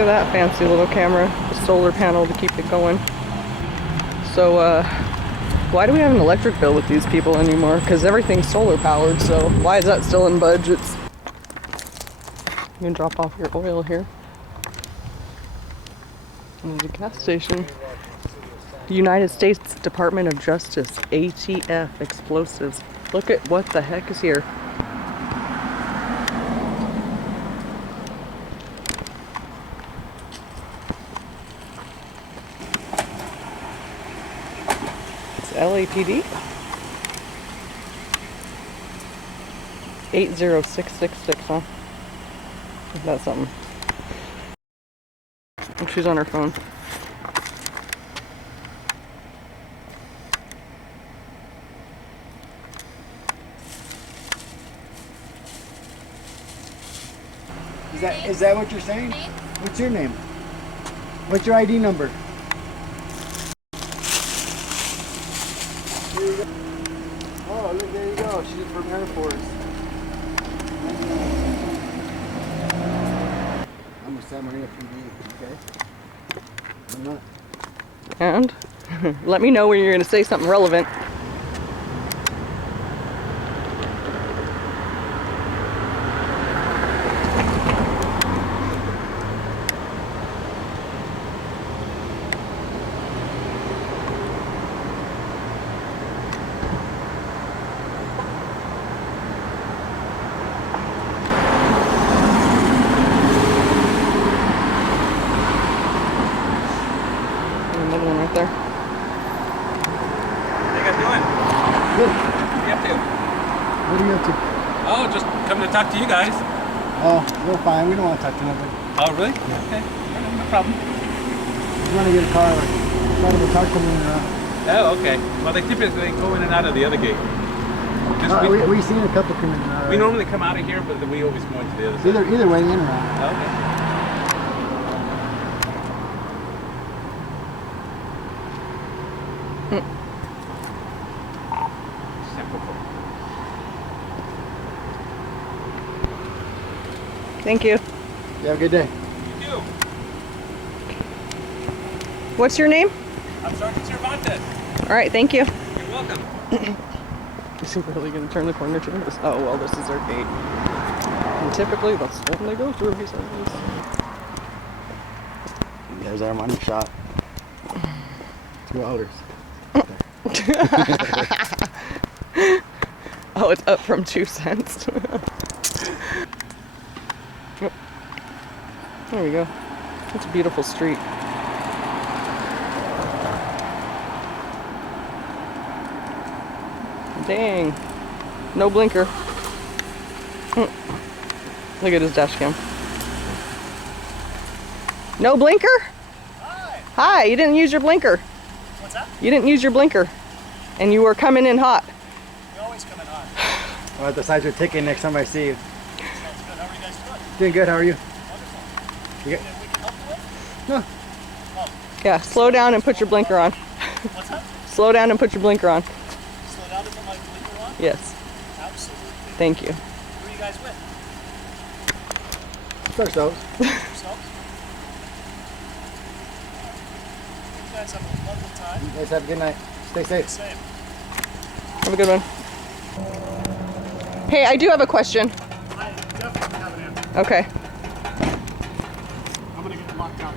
Look at that fancy little camera, the solar panel to keep it going. So, why do we have an electric bill with these people anymore? Because everything's solar powered, so why is that still in budgets? You can drop off your oil here. There's a gas station. United States Department of Justice, ATF, explosives. Look at what the heck is here. It's LAPD. 80666, huh? That's something. Oh, she's on her phone. Is that what you're saying? What's your name? What's your ID number? Oh, look, there you go. She's from Air Force. I'm a San Marino PD, okay? I'm not. And let me know when you're going to say something relevant. Another one right there. What are you guys doing? Good. What are you up to? What are you up to? Oh, just coming to talk to you guys. Oh, we're fine. We don't want to talk to nobody. Oh, really? Yeah. Okay. No problem. We want to get a car. Try to talk to them around. Oh, okay. Well, they typically go in and out of the other gate. We've seen a couple come in and out. We normally come out of here, but we always go into the other side. Either way, in and out. Okay. Thank you. You have a good day. You do. What's your name? I'm Sergeant Cervantes. All right, thank you. You're welcome. Is he really going to turn the corner to this? Oh, well, this is our gate. And typically, that's when they go through, he says. There's our money shot. $2. Oh, it's up from 2 cents. There we go. It's a beautiful street. Dang. No blinker. Look at his dash cam. No blinker? Hi. Hi, you didn't use your blinker. What's that? You didn't use your blinker. And you were coming in hot. You always come in hot. I'll have to size your ticket next time I see you. Sounds good. How are you guys doing? Doing good. How are you? Wonderful. You Anything we can help you with? No. Oh, Yeah, slow down and put your blinker on. what's that? Slow down and put your blinker on. Slow down to put my blinker on? Yes. Absolutely. Thank you. Who are you guys with? It's ourselves. Yourselves? You guys have a lovely time. You guys have a good night. Stay safe. Same. Have a good one. Hey, I do have a question. I definitely have an answer. Okay. I'm going to get locked out.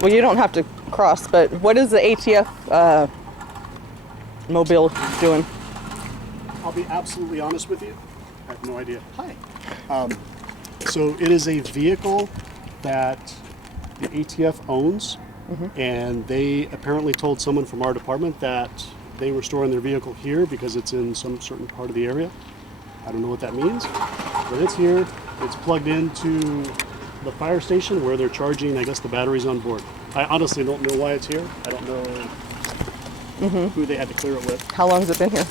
Well, you don't have to cross, but what is the ATF mobile doing? I'll be absolutely honest with you. I have no idea. Hi. So it is a vehicle that the ATF owns, and they apparently told someone from our department that they were storing their vehicle here because it's in some certain part of the area. I don't know what that means, but it's here. It's plugged into the fire station where they're charging, I guess, the batteries on board. I honestly don't know why it's here. I don't know who they had to clear it with. How long has it been here?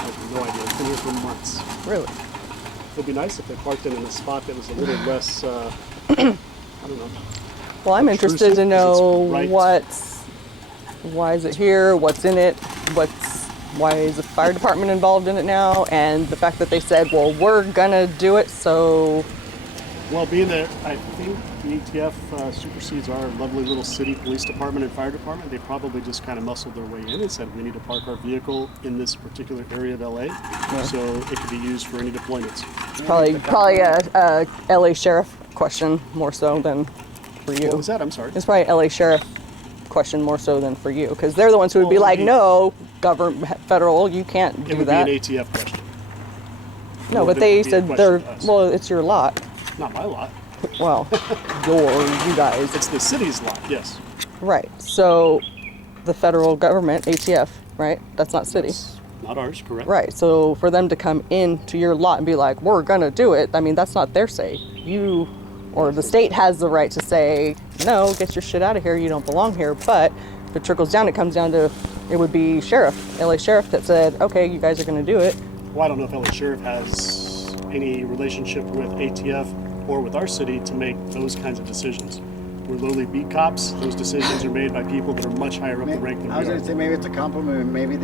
I have no idea. It's been here for months. Really? It would be nice if they parked it in a spot that was a little less, I don't know. Well, I'm interested to Intrusive, 'cause know it's right- why is it here, what's in it, why is the fire department involved in it now, and the fact that they said, well, we're gonna do it, so Well, being that I think the ATF supersedes our lovely little city police department and fire department, they probably just kind of muscled their way in and said, we need to park our vehicle in this particular area of LA, so it could be used for any deployments. It's probably a LA sheriff question more so than for you. What was that? I'm sorry. It's probably LA sheriff question more so than for you, because they're the ones who would be like, no, government, federal, you can't do It would that. be an ATF question. No, More but than they it would be a said question they're, to us. well, it's your lot. Not my lot. Well, you guys. It's the city's lot, yes. Right. So the federal government, ATF, right? That's not city. It's not ours, correct? Right. So for them to come into your lot and be like, we're going to do it, I mean, that's not their say. You or the state has the right to say, no, get your shit out of here. You don't belong here. But if it trickles down, it comes down to, it would be sheriff, LA sheriff that said, okay, you guys are going to do it. Well, I don't know if LA Sheriff has any relationship with ATF or with our city to make those kinds of decisions. We're lowly beat cops. Those decisions are made by people that are much higher up the rank than I was we going to are. say maybe it's a compliment. Maybe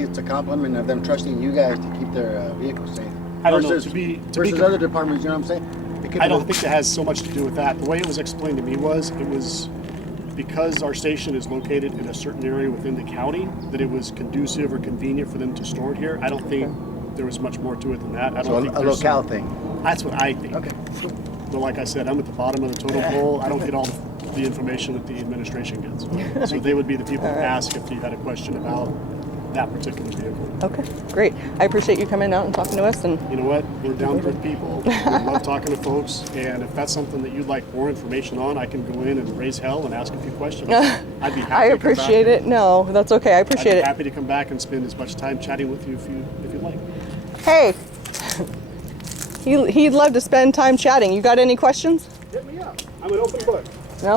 it's a compliment of them trusting you guys to keep their vehicles safe. I don't know, versus, to be versus other departments. You know what I'm saying? It could I be don't the- think that has so much to do with that. The way it was explained to me was, it was because our station is located in a certain area within the county, that it was conducive or convenient for them to store it here. I don't think there was much more to it than that. I don't So think a there's locale some- thing. That's what I think. Okay. But like I said, I'm at the bottom of the totem pole. I don't get all the information that the administration gets. So they would be the people to ask if you had a question about that particular vehicle. Okay, great. I appreciate you coming out and talking to us. And You know what? We're down to earth people. We love talking to folks. And if that's something that you'd like more information on, I can go in and raise hell and ask a few questions. I'd be happy I appreciate it. No, that's okay. I I'd appreciate be it. happy to come back and spend as much time chatting with you if you'd like. Hey, he'd love to spend time chatting. You got any questions? Hit me up. I'm an open book. No?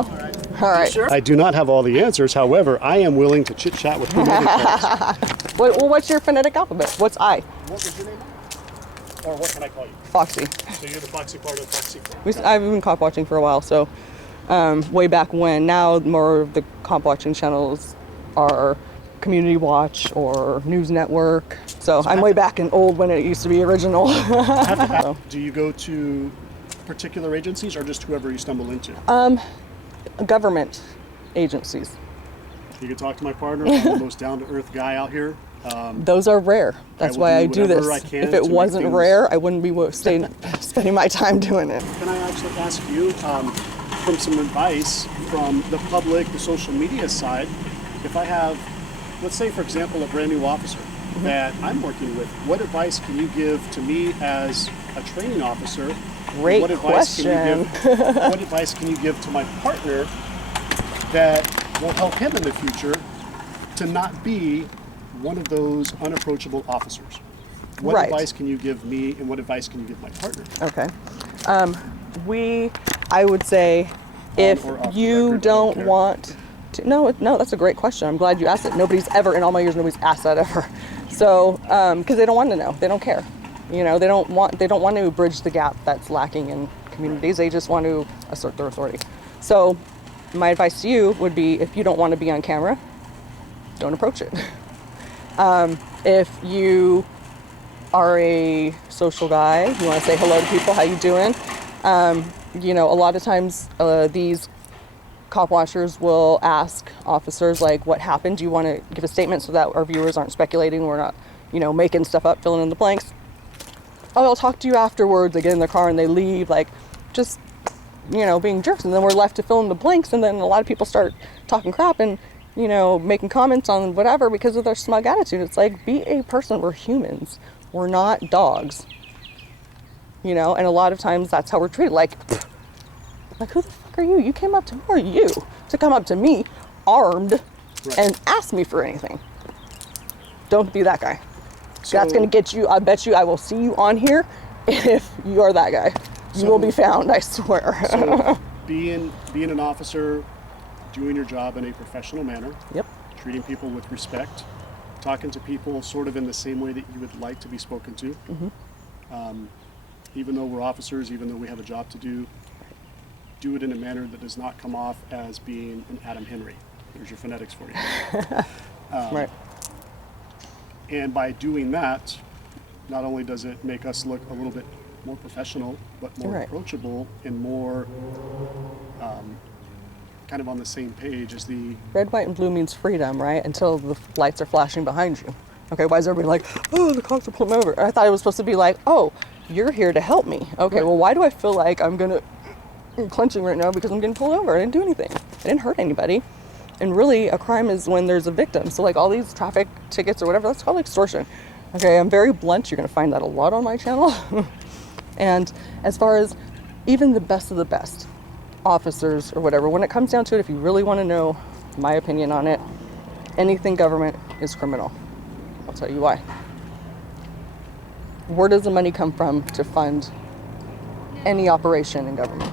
All right. I do not have all the answers. However, I am willing to chit chat with whomever calls. Well, what's your phonetic alphabet? What's I? What was your name? Or what can I call you? Foxy. So you're the Foxy part of Foxy. I've been cop watching for a while, so way back when. Now more of the cop watching channels are Community Watch or News Network. So I'm way back in old when it used to be original. Do you go to particular agencies or just whoever you stumble into? Government agencies. You can talk to my partner. I'm the most down-to-earth guy out here. Those are rare. That's will why I do do this. whatever I can If to it make wasn't things- rare, I wouldn't be spending my time doing it. Can I actually ask you, from some advice from the public, the social media side, if I have, let's say, for example, a brand new officer that I'm working with, what advice can you give to me as a training officer? Great What advice can you question. give? What advice can you give to my partner that will help him in the future to not be one of those unapproachable officers? What Right. advice can you give me, and what advice can you give my partner? Okay. I would say, if or off the you record, I don't don't care. want to, no, that's a great question. I'm glad you asked it. Nobody's ever, in all my years, nobody's asked that ever. So, because they don't want to know, they don't care. You know, they don't want to bridge the gap that's lacking in communities. They just want to assert their authority. So, my advice to you would be, if you don't want to be on camera, don't approach it. If you are a social guy, you want to say hello to people, how you doing? You know, a lot of times these cop watchers will ask officers, like, what happened? Do you want to give a statement so that our viewers aren't speculating? We're not, you know, making stuff up, filling in the blanks. Oh, I'll talk to you afterwards. They get in their car and they leave, like, just, you know, being jerks. And then we're left to fill in the blanks. And then a lot of people start talking crap and, you know, making comments on whatever because of their smug attitude. It's like, be a person. We're humans. We're not dogs. You know, and a lot of times that's how we're treated. Like, who the fuck are you? You came up to, who are you to come up to me armed and ask me for anything? Don't be that guy. That's going to get you, I bet you I will see you on here if you are that guy. You will be found, I swear. So being an officer, doing your job in a professional manner, Yep. treating people with respect, talking to people sort of in the same way that you would like to be spoken to. Even though we're officers, even though we have a job to do it in a manner that does not come off as being an Adam Henry. There's your phonetics for you. Right. And by doing that, not only does it make us look a little bit more professional, but more Right. approachable and more kind of on the same page as the Red, white, and blue means freedom, right? Until the lights are flashing behind you. Okay, why is everybody like, oh, the cops are pulling me over? I thought it was supposed to be like, oh, you're here to help me. Okay, Right. well, why do I feel like I'm clenching right now because I'm getting pulled over? I didn't do anything. I didn't hurt anybody. And really, a crime is when there's a victim. So like all these traffic tickets or whatever, that's called extortion. Okay, I'm very blunt. You're gonna find that a lot on my channel. And as far as even the best of the best officers or whatever, when it comes down to it, if you really want to know my opinion on it, anything government is criminal. I'll tell you why. Where does the money come from to fund any operation in government?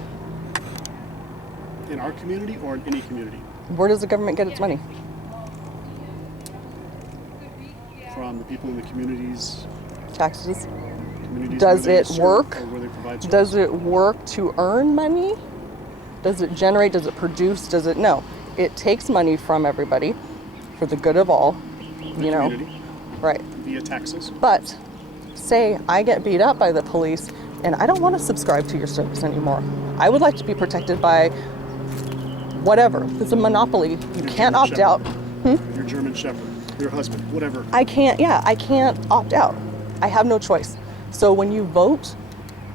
in our community or in any community. Where does the government get its money? From the people in the communities. Taxes. Communities Does where they it serve work? or where they provide service. Does it work to earn money? Does it generate? Does it produce? Does it? No. It takes money from everybody for the good of all, The you know. community Right. via taxes. But say I get beat up by the police and I don't want to subscribe to your service anymore. I would like to be protected by whatever. It's a monopoly. You can't German opt out. Your German Shepherd, your husband, whatever. I can't opt out. I have no choice. So when you vote,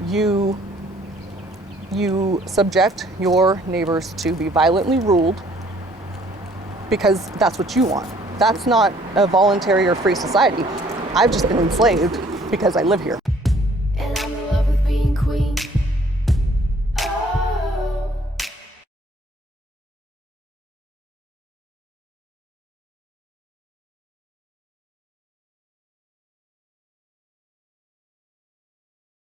you subject your neighbors to be violently ruled because that's what you want. That's not a voluntary or free society. I've just been enslaved because I live here.